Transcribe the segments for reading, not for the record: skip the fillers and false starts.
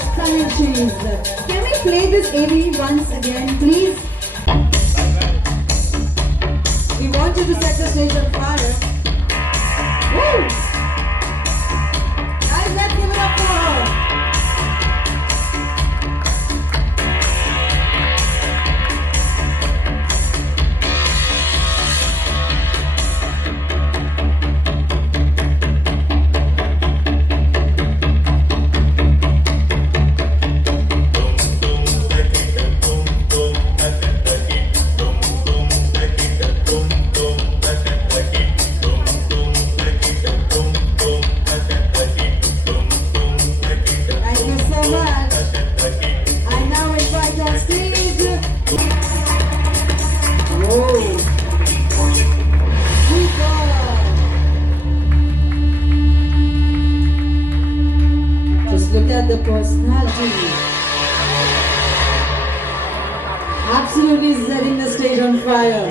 stunning cheese. Can we play this AV once again, please? We want you to set the stage on fire. Woo! Guys, let's give it up for her. The personality absolutely setting the stage on fire.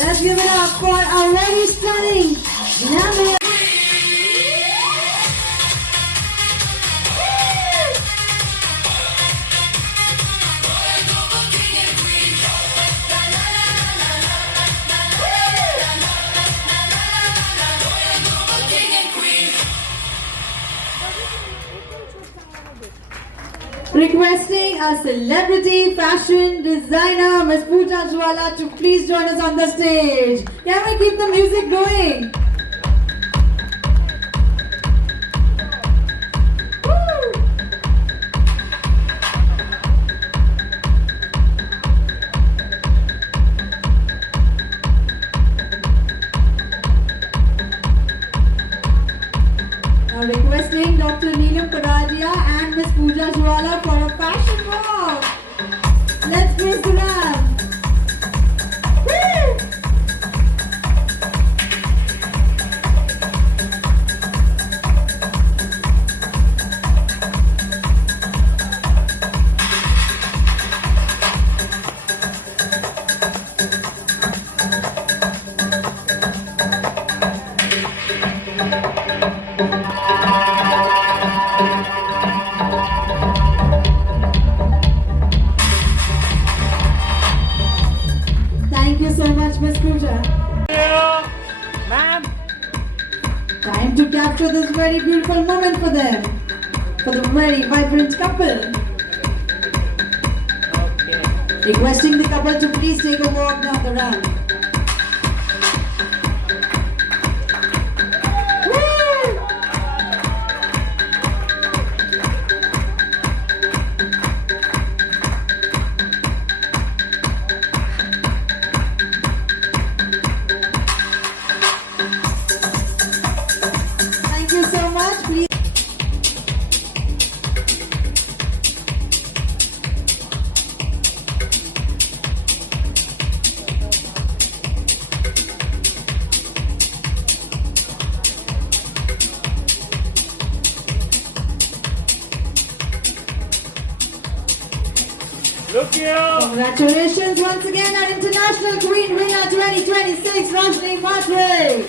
Let's give it up for our very stunning Namia. Requesting our celebrity fashion designer, Ms. Pooja Jwala, to please join us on the stage. Can we keep the music going? Now requesting Dr. Neelam Paradia very beautiful moment for them, for the very vibrant couple. Requesting the couple to please take a walk down the ramp. Thank you so much. Please. Look here! Congratulations once again, our international queen winner 2026, Roshni Matre.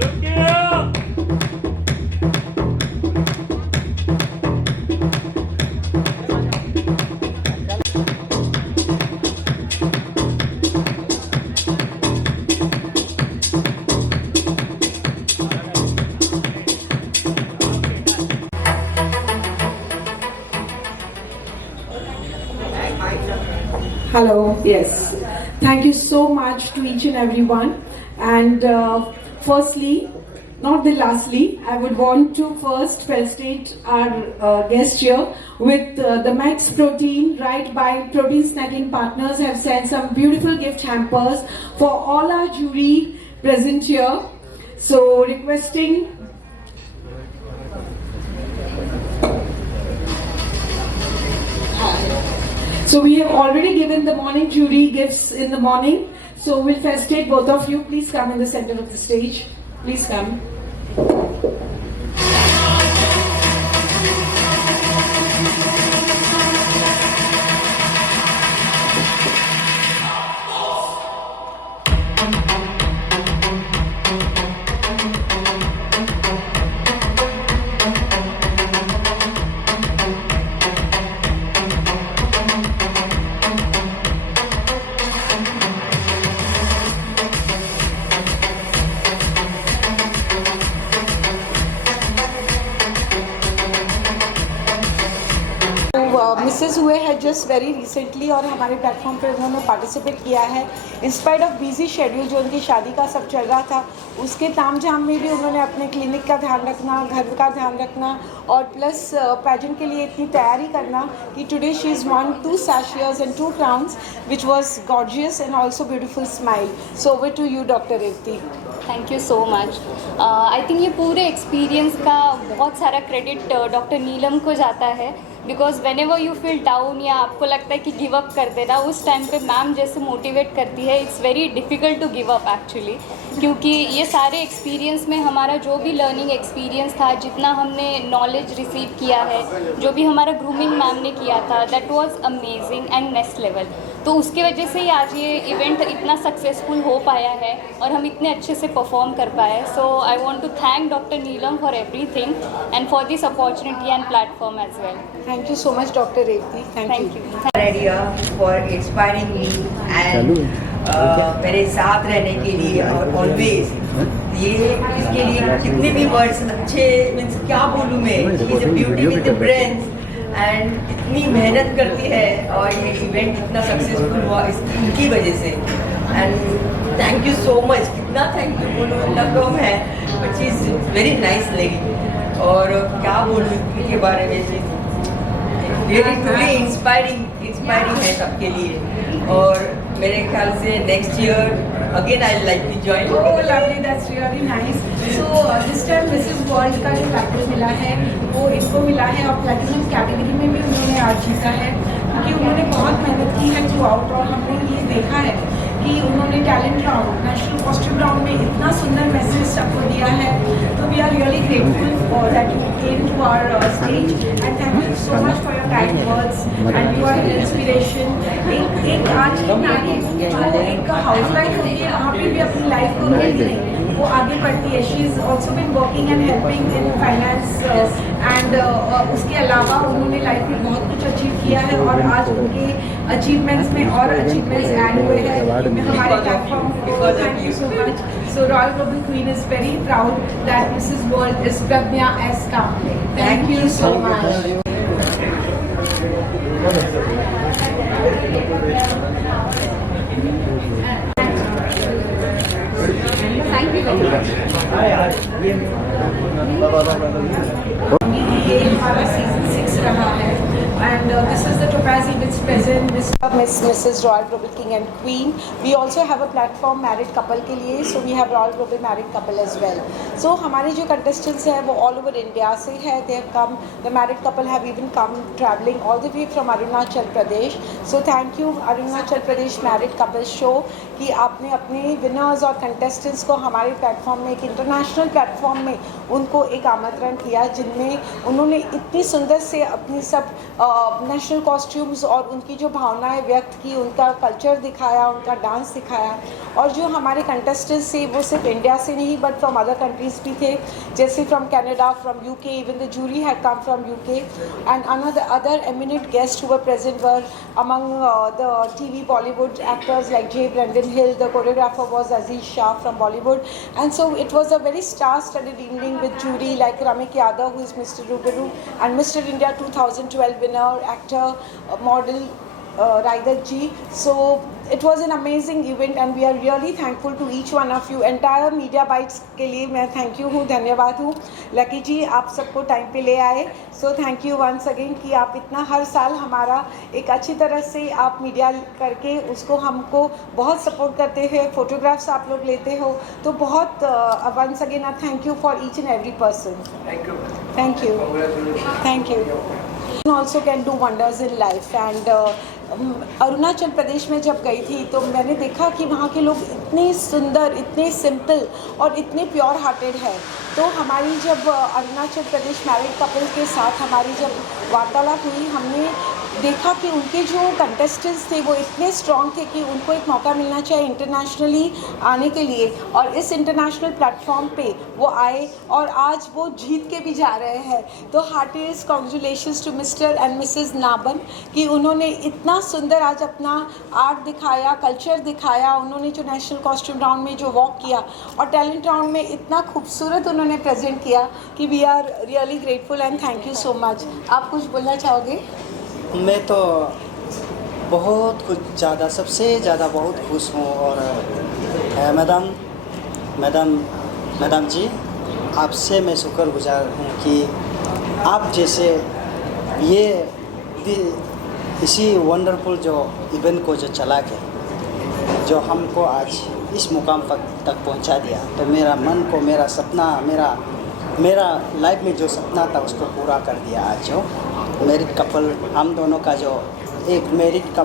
Look here! Hello, yes. Thank you so much to each and everyone. And firstly, not the lastly, I would want to first felicitate our guest here with the Max Protein, right by Protein Snacking Partners, have sent some beautiful gift hampers for all our jury present here. So requesting So we have already given the morning jury gifts in the morning. So we'll felicitate both of you. Please come in the center of the stage. Please come. Mrs हुए है just very recently और हमारे platform पे उन्होंने participate किया है in spite of busy schedule जो उनकी शादी का सब चल रहा था उसके तामझाम में भी उन्होंने अपने क्लिनिक का ध्यान रखना घर का ध्यान रखना और प्लस पैजेंट के लिए इतनी तैयारी करना कि today she is one 2 sachets and 2 crowns which was gorgeous and also beautiful smile. So over to you Dr. Revati. Thank you so much. I think ये पूरे एक्सपीरियंस का बहुत सारा क्रेडिट डॉक्टर नीलम को जाता है because when ever you feel down या आपको लगता है कि गिव अप कर देना उस टाइम पे मैम जैसे मोटिवेट करती है it's very difficult to give up actually क्योंकि ये सारे एक्सपीरियंस में हमारा जो भी लर्निंग एक्सपीरियंस था जितना हमने नॉलेज रिसीव किया है जो भी हमारा ग्रूमिंग मैम ने किया था that was amazing and next level. तो उसकी वजह से ही आज ये इवेंट इतना सक्सेसफुल हो पाया है और हम इतने अच्छे से परफॉर्म कर पाए। So I want to thank doctor Neelam for everything and for this opportunity and platform as well. Thank you so much Dr. Revati. Thank you. Nadia for inspiring me and मेरे साथ रहने के लिए और ऑलवेज ये इसके लिए कितने भी वर्ड्स अच्छे मीन्स क्या बोलूँ मैं is a beauty with the brains and इतनी मेहनत करती है और ये इवेंट इतना सक्सेसफुल हुआ इनकी वजह से and thank you so much कितना थैंक यू बोलूँ इतना कम है but she is very nice lady और क्या बोलूँ इनके बारे में रियली ट्रूली इंस्पायरिंग है सबके लिए और मेरे ख्याल से next year again I like to join. Oh, lovely, that's really nice. So this time Mrs. World का जो टाइटल मिला है वो इनको मिला है और प्लेटिनम कैटेगरी में भी उन्होंने आज जीता है क्योंकि उन्होंने बहुत मेहनत की है थ्रू आउट और हमने ये देखा है कि उन्होंने talent round, national costume round में इतना सुंदर मैसेज सबको दिया है. तो we are really grateful for that you came to our stage and thank you so much for your kind words and you are an inspiration. एक आज की नारी जो एक हाउस वाइफ होती है वहाँ पे भी अपनी लाइफ को रोकती नहीं, वो आगे बढ़ती है. She is also been working and helping in finance and उसके अलावा उन्होंने लाइफ में बहुत कुछ अचीव किया है और आज उनके अचीवमेंट्स में और अचीवमेंट्स ऐड हुए हैं हमारे प्लेटफॉर्म को. Thank you so much. So royal global queen is very proud that Mrs world is Pragya S Kamble. Thank you so much. ये हमारा सीजन 6 रहा है and this is the Topaz Events present Mrs. Royal Global King and Queen. We also have a platform married couple के लिए, so we have Royal Global married couple as well. So हमारे जो contestants हैं वो all over India से है. They have come, the married couple have even come traveling all the way from Arunachal Pradesh. So thank you Arunachal Pradesh married couple show कि आपने अपने winners और contestants को हमारे प्लेटफॉर्म में एक इंटरनेशनल प्लेटफॉर्म में उनको एक आमंत्रण किया, जिनमें उन्होंने इतनी सुंदर से अपनी सब नेशनल कॉस्ट्यूम्स और उनकी जो भावनाएं व्यक्त की, उनका कल्चर दिखाया, उनका डांस दिखाया. और जो हमारे कंटेस्टेंट्स थे वो सिर्फ इंडिया से नहीं बट फ्रॉम अदर कंट्रीज़ भी थे, जैसे from Canada, from UK, even the jury had come from UK and other eminent guest who were present were among the TV Bollywood actors like J. Brendan Hill. The choreographer was Aziz Shah from Bollywood, and so it was a very star-studded evening with jury like Ramik Yadav, who is Mr. Rubaru, and Mr. India 2012 winner, actor, model Raidat ji. So it was an amazing event and we are really thankful to each one of you. Entire Media Bites के लिए मैं thank you हूँ, धन्यवाद हूँ. Lucky जी आप सबको time पे ले आए, so thank you once again कि आप इतना हर साल हमारा एक अच्छी तरह से आप मीडिया करके उसको हमको बहुत सपोर्ट करते हैं, फोटोग्राफ्स आप लोग लेते हो, तो बहुत once again I thank you for each and every person. Thank you. Thank you. Also can do wonders in life and Arunachal Pradesh में जब गई थी तो मैंने देखा कि वहाँ के लोग इतने सुंदर, इतने सिंपल और इतने प्योर हार्टेड है. तो हमारी जब अरुणाचल प्रदेश मैरिड कपल के साथ हमारी जब वार्तालाप हुई, हमने देखा कि उनके जो कंटेस्टेंट्स थे वो इतने स्ट्रॉन्ग थे कि उनको एक मौका मिलना चाहिए इंटरनेशनली आने के लिए, और इस इंटरनेशनल प्लेटफॉर्म पे वो आए और आज वो जीत के भी जा रहे हैं. तो heartiest congratulations to mister and missus नाबन कि उन्होंने इतना सुंदर आज अपना आर्ट दिखाया, कल्चर दिखाया. उन्होंने जो नेशनल कॉस्ट्यूम राउंड में जो वॉक किया और टैलेंट राउंड में इतना खूबसूरत उन्होंने प्रेजेंट किया कि we are really grateful and thank you so much. आप कुछ बोलना चाहोगे? मैं तो बहुत कुछ ज़्यादा, सबसे ज़्यादा बहुत खुश हूँ. और मैडम जी आपसे मैं शुक्रगुजार हूँ कि आप जैसे ये इसी वंडरफुल जो इवेंट को जो चला के जो हमको आज इस मुकाम तक पहुँचा दिया. तो मेरा मन को, मेरा सपना, मेरा लाइफ में जो सपना था उसको पूरा कर दिया. आज जो मैरिड कपल हम दोनों का जो एक मैरिड का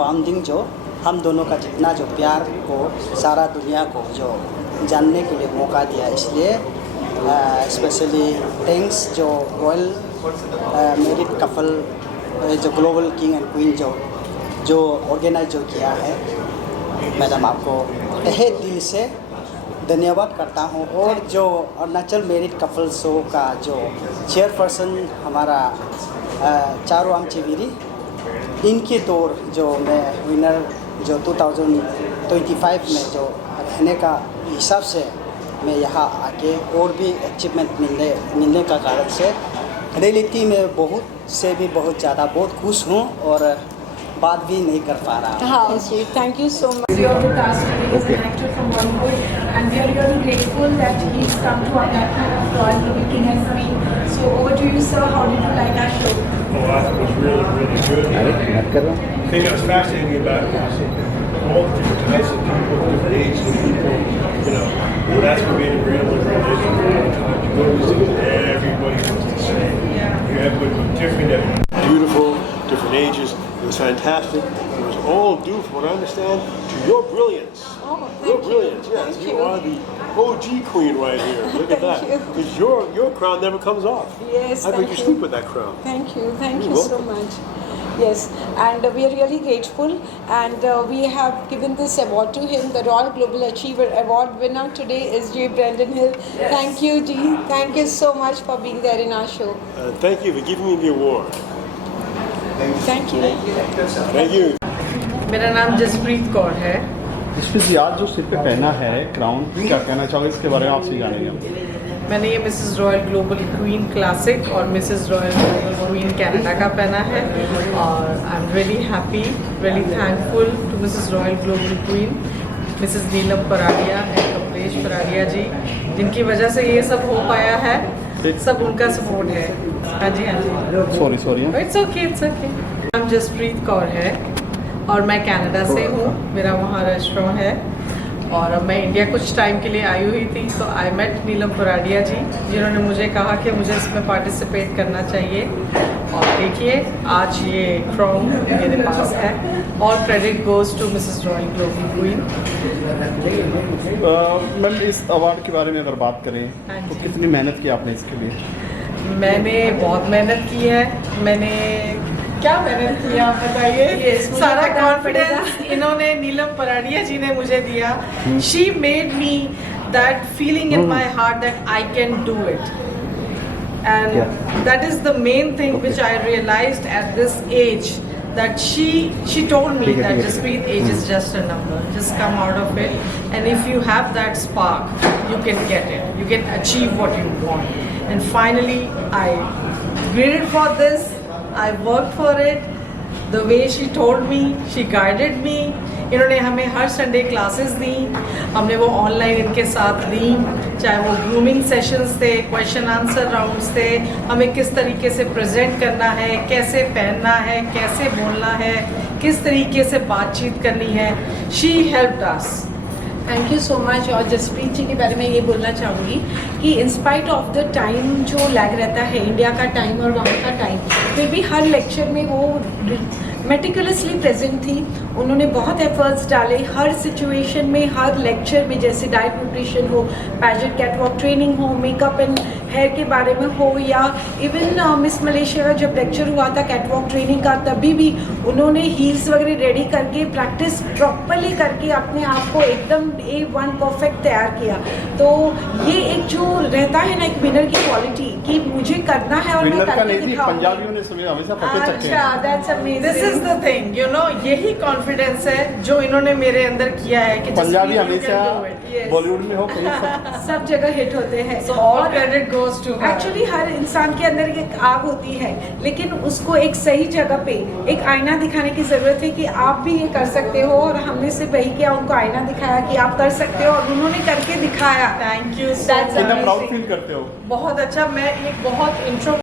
बॉन्डिंग जो हम दोनों का जितना जो प्यार को सारा दुनिया को जो जानने के लिए मौका दिया, इसलिए स्पेशली थैंक्स जो रॉयल मैरिड कपल जो ग्लोबल किंग एंड क्वीन जो ऑर्गेनाइज जो किया है. मैडम आपको तहे दिल से धन्यवाद करता हूँ. और जो अरुणाचल मैरिड कपल शो का जो चेयरपर्सन हमारा चारू आमचेविरी, इनके तौर जो मैं विनर जो 2025 में जो रहने का हिसाब से मैं यहाँ आके और भी अचीवमेंट मिलने का कारण से रियलिटी में बहुत ज़्यादा बहुत खुश हूँ और बात भी नहीं कर पा रहा. हाँ जी, thank you so much. You are with us today as an actor from Bollywood and we are really grateful that he's come to our platform of Royal Global King and Queen. So over to you sir, how did you like our show? Oh, I thought it was really, really good. The thing that was fascinating about it was all the different types of people, different ages of people, that's what made it real. You go to see everybody was the same. You have people different, beautiful, different ages. It was fantastic. It was all due, from what I understand, to your brilliance. Oh, thank Your you. brilliance, yes. Thank You you. are the OG queen right here. Look at that. Thank you. Because your crown never comes off. Yes, I bet thank you you. sleep with that crown. Thank you You're so welcome. much. Yes, and we are really grateful, and we have given this award to him. The Royal Global Achiever Award winner today is G. Brendan Hill. Thank you, G. Thank you so much for being there in our show. Thank you for giving me the award. Thank you. Thank you. मेरा नाम जसप्रीत कौर है। जसप्रीत जी, आज जो सिर पे पहना है crown, क्या कहना चाहोगे इसके बारे में? आपसे जानेंगे। मैंने ये missus royal global queen classic और missus royal global queen Canada का पहना है, और I am really happy, really thankful to Mrs royal global queen, missus Neelam Paradia and Kamlesh Paradia ji, जिनकी वजह से ये सब हो पाया है। सब उनका सपोर्ट है। हाँ जी, हाँ जी। Sorry it's okay. नाम जसप्रीत कौर है और मैं कनाडा से हूँ। मेरा वहाँ रेस्टोरेंट है, और अब मैं इंडिया कुछ टाइम के लिए आई हुई थी, तो आई मेट नीलम पराडिया जी, जिन्होंने मुझे कहा कि मुझे इसमें पार्टिसिपेट करना चाहिए, और देखिए आज ये क्राउन मेरे पास है। All credit goes to Mrs royal global Queen. Ma'am, इस अवार्ड के बारे में अगर बात करें हाँ तो जी। कितनी मेहनत की आपने इसके लिए? मैंने बहुत मेहनत की है। मैंने क्या मेहनत किया आप बताइए। सारा कॉन्फिडेंस इन्होंने नीलम पराडिया जी ने मुझे दिया। She made me that feeling in my heart that I can do it, and that is the main thing which I realised at this age, that she told me that Jaspreet, age is just a number, just come out of it, and if you have that spark, you can get it, you can achieve what you want. And finally I graded for this, I worked for it the way she told me, she guided me. इन्होंने हमें हर Sunday classes दी, हमने वो online इनके साथ दी, चाहे वो grooming sessions थे, question answer rounds थे, हमें किस तरीके से प्रेजेंट करना है, कैसे पहनना है, कैसे बोलना है, किस तरीके से बातचीत करनी है। She helped us. Thank you so much. और जसप्रीत जी के बारे में ये बोलना चाहूँगी कि इंस्पाइट ऑफ द टाइम जो लैग रहता है, इंडिया का टाइम और वहाँ का टाइम, फिर भी हर लेक्चर में वो मेटिकुलसली प्रेजेंट थी। उन्होंने बहुत एफर्ट्स डाले हर सिचुएशन में, हर लेक्चर में, जैसे डाइट न्यूट्रिशन हो, पैजेंट कैटवॉक ट्रेनिंग हो, मेकअप एंड हेयर के बारे में हो, या इवन मिस मलेशिया का जब लेक्चर हुआ था कैटवॉक ट्रेनिंग का, तभी भी उन्होंने हील्स वगैरह रेडी करके प्रैक्टिस प्रॉपरली करके अपने आप को एकदम A1 परफेक्ट तैयार किया। तो ये एक जो रहता है ना, एक विनर की क्वालिटी कि मुझे करना है और मैं विनर का करके नहीं थी, दिखाऊंगी। पंजाबियों ने समय हमेशा पकड़ सकते हैं। अच्छा, that's amazing. This is the thing, you know, यही कॉन्फिडेंस है जो इन्होंने मेरे अंदर किया है कि पंजाबी Jaspreet, you हमेशा can do it. Yes. Bollywood में हो, कहीं सब सब जगह हिट होते हैं। So all credit goes to her. Actually हर इंसान के अंदर एक आग होती है, लेकिन उसको एक सही जगह पे एक आईना दिखाने की जरूरत है कि आप भी ये कर सकते हो, और हमने सिर्फ वही किया, उनको आईना दिखाया कि आप कर सकते हो, और उन्होंने करके दिखाया। Thank you. That's कितना amazing. प्राउड फील करते हो? बहुत अच्छा। मैं एक बहुत इंट्रो